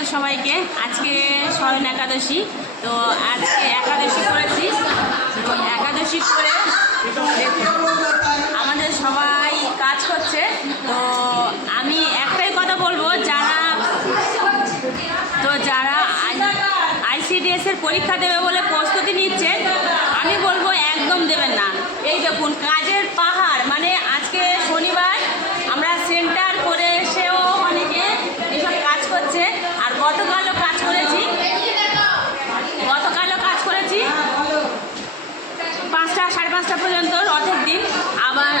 বিকেল সবাইকে। আজকে স্বয়ং একাদশী, তো আজকে একাদশী করেছি। তো একাদশী করে আমাদের সবাই কাজ করছে। তো আমি একটাই কথা বলবো, যারা ICDS এর পরীক্ষা দেবে বলে প্রস্তুতি নিচ্ছেন, আমি বলবো একদম দেবেন না। এই দেখুন কাজের পাহাড়, মানে আজকে শনিবার আমরা সেন্টার করে এসেও অনেকে এসব কাজ করছে। আর গতকালও কাজ করেছি 5টা সাড়ে 5টা পর্যন্ত রথের দিন। আবার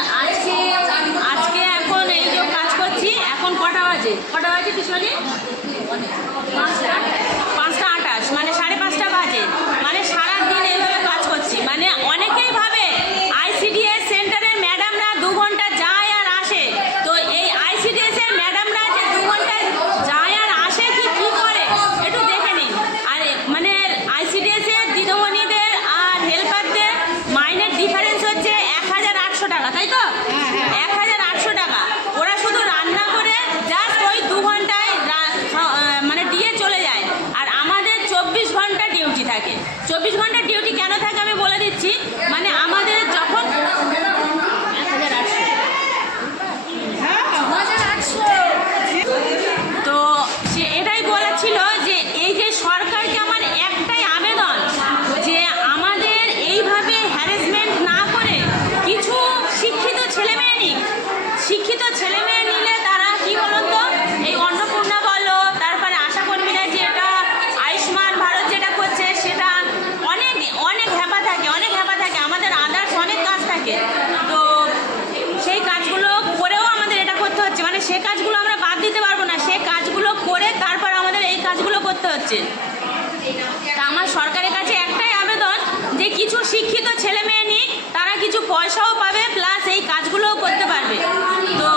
আজকে এখন এই যে কাজ করছি। এখন কটা বাজে কিশোরী? 5টা 28, মানে 5:30 বাজে। মানে সারাদিন এইভাবে কাজ করছি। মানে অনেকেই ভাবে ICDS সেন্টারের ম্যাডামরা 2 ঘন্টা যায় আর আসে। তো এই ICDS এর ম্যাডামরা যে 2 ঘন্টায় যায় আর আসে কি করে একটু দেখে নিন। আর মানে ICDS এর দিদিমণিদের আর হেল্পারদের মাইনের ডিফারেন্স হচ্ছে 1800 টাকা, তাই তো? 1800 টাকা। ওরা শুধু রান্না করে জাস্ট ওই 2 ঘন্টায় মানে দিয়ে চলে যায়। আর আমাদের 24 ঘন্টা ডিউটি থাকে। 24 ঘন্টা ডিউটি কেন থাকে আমি বলে দিচ্ছি। মানে আমাদের যখন 1800, তো সে এটাই বলেছিল যে এই যে সরকারকে আমার একটাই আবেদন, যে আমাদের এইভাবে হ্যারাসমেন্ট না করে কিছু শিক্ষিত ছেলেমেয়ে নিক। শিক্ষিত ছেলেমেয়ে নিলে তারা কি বলুন তো, এই অন্নপূর্ণা বলো, তারপরে আশাকর্মীরা যেটা আয়ুষ্মান ভারত যেটা করছে, সেটা অনেক হ্যাপা থাকে। আমাদের আদার্স অনেক কাজ থাকে। তো সেই কাজগুলো করেও আমাদের এটা করতে হচ্ছে। মানে সে কাজগুলো আমরা বাদ দিতে পারবো না। সে কাজগুলো করে তারপর আমাদের এই কাজগুলো করতে হচ্ছে। তা আমার সরকারের কাছে একটাই আবেদন, যে কিছু শিক্ষিত ছেলে মেয়ে নিক, তারা কিছু পয়সাও পাবে, প্লাস এই কাজগুলোও করতে পারবে। তো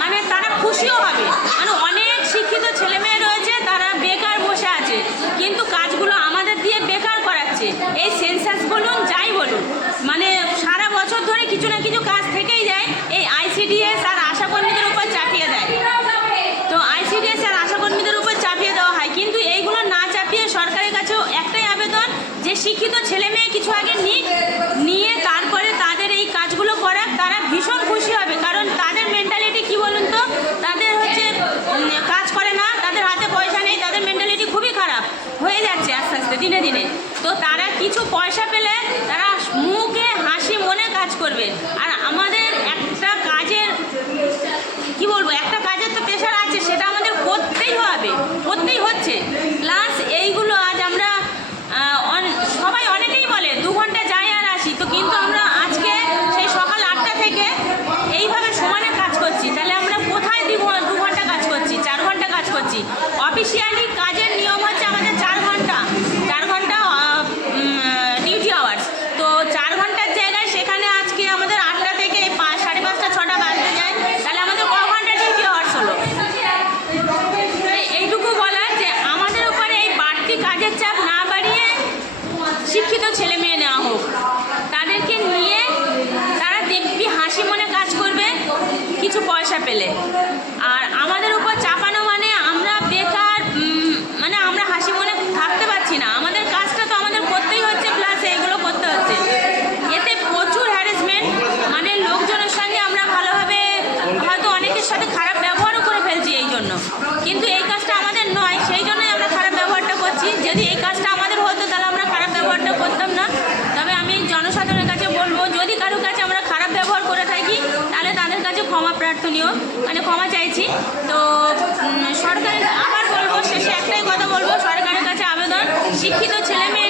মানে তারা খুশিও হবে। মানে অনেক শিক্ষিত ছেলে মেয়ে রয়েছে, তারা বেকার বসে আছে, কিন্তু কাজগুলো আমাদের দিয়ে বেকার করাচ্ছে। এই সেন্সাস বলুন, যাই বলুন, মানে সারা বছর ধরে কিছু না কিছু কাজ থেকেই যায়। এই ICDS আর আশাকর্মীদের উপর চাপিয়ে দেয়। তো ICDS আর আশাকর্মীদের উপর চাপিয়ে দেওয়া হয়, কিন্তু এইগুলো না চাপিয়ে সরকারের কাছেও একটাই আবেদন, যে শিক্ষিত ছেলে মেয়ে কিছু আগে নিয়ে তারপরে তাদের এই কাজগুলো করাক। তারা ভীষণ খুশি হবে। কারণ তাদের মেন্টালিটি কি বলুন তো, তাদের হচ্ছে কাজ করে না, তাদের হাতে পয়সা নেই, তাদের মেন্টালিটি খুবই খারাপ হয়ে যাচ্ছে আস্তে আস্তে দিনে দিনে। তো তারা কিছু পয়সা পেলে তারা মুখে হাসি মনে কাজ করবে। আর আমাদের একটা কাজের কি বলবো, একটা কাজের তো প্রেশার আছে, সেটা আমাদের করতেই হচ্ছে। প্লাস এইগুলো আজ আমরা সবাই অনেকেই বলে 2 ঘন্টা যাই আর আসি। তো কিন্তু আমরা আজকে সেই সকাল 8টা থেকে এইভাবে সমানে কাজ করছি। তাহলে আমরা কোথায় 2 ঘন্টা কাজ করছি? 4 ঘন্টা কাজ করছি। অফিসিয়ালি কাজের নিয়ম হচ্ছে আমাদের 4 ঘন্টা ডিউটি আওয়ার্স। তো 4 ঘন্টার জায়গায় সেখানে আজকে আমাদের 8টা থেকে 5:30 6টা বাজতে যায়। তাহলে আমাদের ক ঘন্টা ডিউটি আওয়ার্স হলো? এইটুকু বলার, যে আমাদের উপরে এই বাড়তি কাজের চাপ না বাড়িয়ে শিক্ষিত ছেলে মেয়ে নেওয়া হোক। তাদেরকে নিয়ে তারা দেখবি হাসি মনে কাজ করবে কিছু পয়সা পেলে। আর আমাদের উপর চাপানো মানে আমরা বেকার, মানে আমরা হাসি মনে থাকতে পারছি না। আমাদের কাজটা তো আমাদের করতেই হচ্ছে, প্লাস এইগুলো করতে হচ্ছে। এতে প্রচুর হ্যারাসমেন্ট, মানে লোকজনের সঙ্গে আমরা ভালোভাবে হয়তো অনেকের সাথে খারাপ ব্যবহারও করে ফেলছি এই জন্য। কিন্তু এই কাজটা আমাদের নয়, সেই জন্যই আমরা খারাপ ব্যবহারটা করছি। যদি এই কাজটা আমাদের হতো তাহলে আমরা খারাপ ব্যবহারটা করতাম না। তবে আমি জনসাধারণের কাছে বলবো, যদি কারোর কাছে আমরা খারাপ ব্যবহার করে থাকি, তাহলে তাদের কাছে ক্ষমা প্রার্থনীয়, মানে ক্ষমা চাইছি। তো সরকারের আবার বলবো, শেষে একটাই কথা বলবো, সরকারের কাছে আবেদন, শিক্ষিত ছেলে মেয়ে